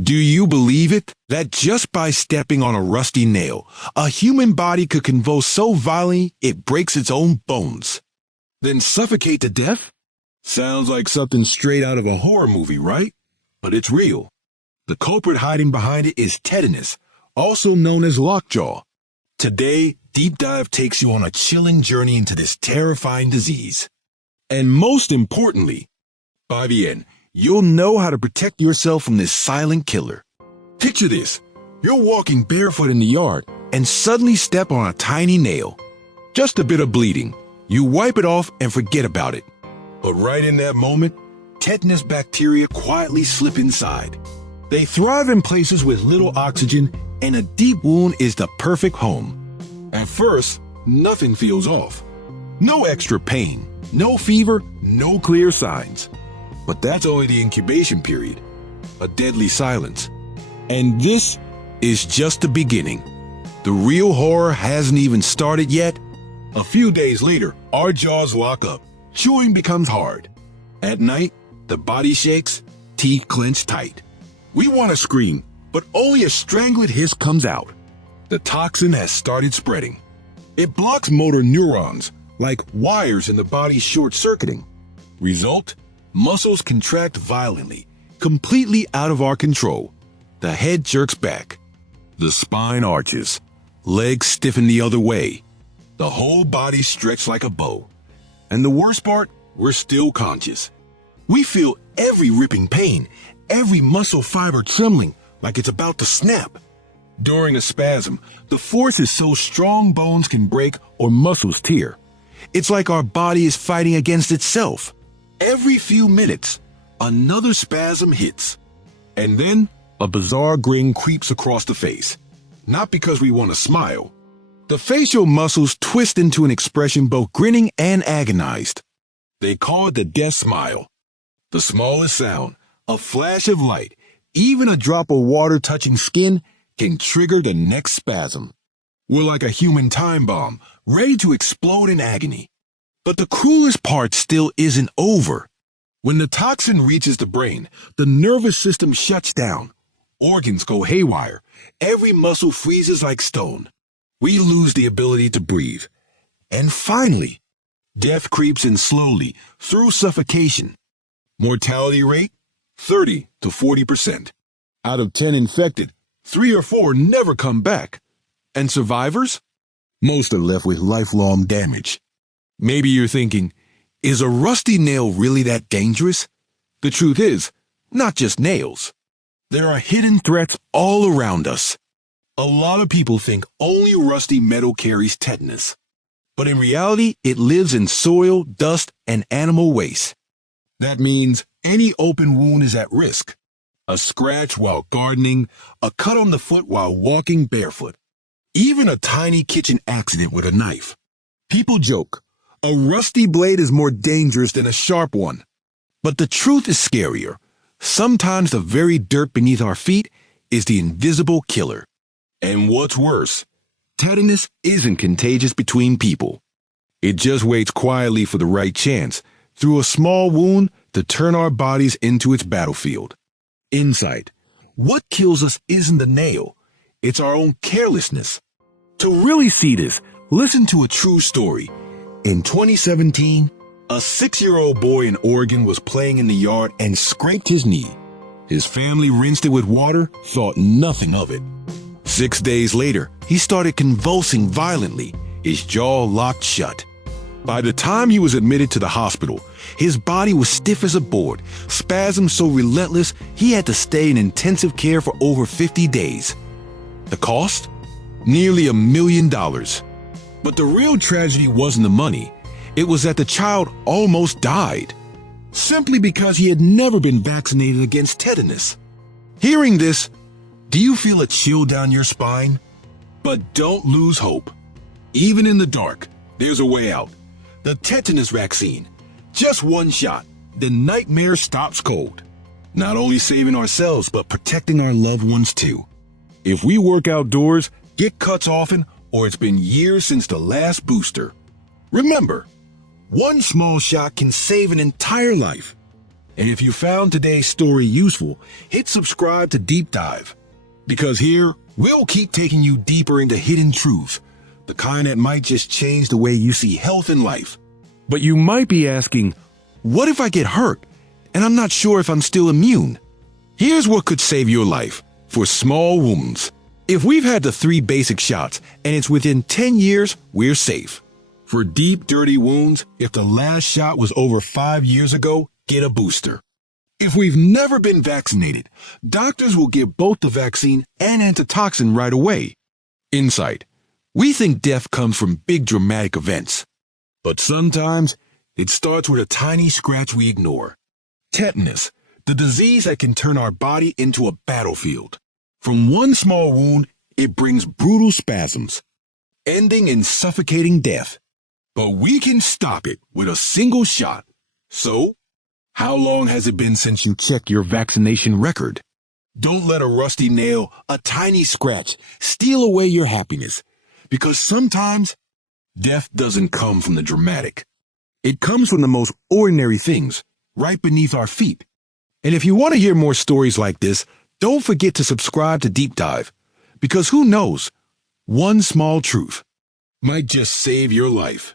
Do you believe it? That just by stepping on a rusty nail, a human body could convulse so violently it breaks its own bones? Then suffocate to death? Sounds like something straight out of a horror movie, right? But it's real. The culprit hiding behind it is tetanus, also known as lockjaw. Today, DeepDive takes you on a chilling journey into this terrifying disease. And most importantly, by the end, you'll know how to protect yourself from this silent killer. Picture this. You're walking barefoot in the yard and suddenly step on a tiny nail. Just a bit of bleeding. You wipe it off and forget about it. But right in that moment, tetanus bacteria quietly slip inside. They thrive in places with little oxygen, and a deep wound is the perfect home. At first, nothing feels off. No extra pain, no fever, no clear signs. But that's only the incubation period, a deadly silence. And this is just the beginning. The real horror hasn't even started yet. A few days later, our jaws lock up. Chewing becomes hard. At night, the body shakes, teeth clench tight. We want to scream, but only a strangled hiss comes out. The toxin has started spreading. It blocks motor neurons, like wires in the body's short-circuiting. Result? Muscles contract violently, completely out of our control. The head jerks back. The spine arches. Legs stiffen the other way. The whole body stretched like a bow. And the worst part, we're still conscious. We feel every ripping pain, every muscle fiber trembling like it's about to snap. During a spasm, the force is so strong bones can break or muscles tear. It's like our body is fighting against itself. Every few minutes, another spasm hits. And then, a bizarre grin creeps across the face. Not because we want to smile. The facial muscles twist into an expression both grinning and agonized. They call it the death smile. The smallest sound, a flash of light, even a drop of water touching skin can trigger the next spasm. We're like a human time bomb, ready to explode in agony. But the cruelest part still isn't over. When the toxin reaches the brain, the nervous system shuts down. Organs go haywire. Every muscle freezes like stone. We lose the ability to breathe. And finally, death creeps in slowly through suffocation. Mortality rate, 30 to 40%. Out of 10 infected, 3 or 4 never come back. And survivors? Most are left with lifelong damage. Maybe you're thinking, is a rusty nail really that dangerous? The truth is, not just nails. There are hidden threats all around us. A lot of people think only rusty metal carries tetanus. But in reality, it lives in soil, dust, and animal waste. That means any open wound is at risk. A scratch while gardening, a cut on the foot while walking barefoot. Even a tiny kitchen accident with a knife. People joke, a rusty blade is more dangerous than a sharp one. But the truth is scarier. Sometimes the very dirt beneath our feet is the invisible killer. And what's worse, tetanus isn't contagious between people. It just waits quietly for the right chance, through a small wound, to turn our bodies into its battlefield. Insight. What kills us isn't the nail. It's our own carelessness. To really see this, listen to a true story. In 2017, a 6-year-old boy in Oregon was playing in the yard and scraped his knee. His family rinsed it with water, thought nothing of it. 6 days later, he started convulsing violently, his jaw locked shut. By the time he was admitted to the hospital, his body was stiff as a board, spasms so relentless he had to stay in intensive care for over 50 days. The cost? Nearly $1 million. But the real tragedy wasn't the money. It was that the child almost died, simply because he had never been vaccinated against tetanus. Hearing this, do you feel a chill down your spine? But don't lose hope. Even in the dark, there's a way out. The tetanus vaccine. Just one shot. The nightmare stops cold. Not only saving ourselves, but protecting our loved ones too. If we work outdoors, get cuts often, or it's been years since the last booster. Remember, one small shot can save an entire life. And if you found today's story useful, hit subscribe to Deep Dive. Because here, we'll keep taking you deeper into hidden truths, the kind that might just change the way you see health and life. But you might be asking, what if I get hurt and I'm not sure if I'm still immune? Here's what could save your life for small wounds. If we've had the 3 basic shots and it's within 10 years, we're safe. For deep, dirty wounds, if the last shot was over 5 years ago, get a booster. If we've never been vaccinated, doctors will give both the vaccine and antitoxin right away. Insight: we think death comes from big dramatic events. But sometimes, it starts with a tiny scratch we ignore. Tetanus, the disease that can turn our body into a battlefield. From one small wound, it brings brutal spasms, ending in suffocating death. But we can stop it with a single shot. So, how long has it been since you checked your vaccination record? Don't let a rusty nail, a tiny scratch, steal away your happiness. Because sometimes, death doesn't come from the dramatic. It comes from the most ordinary things, right beneath our feet. And if you want to hear more stories like this, don't forget to subscribe to Deep Dive. Because who knows, one small truth might just save your life.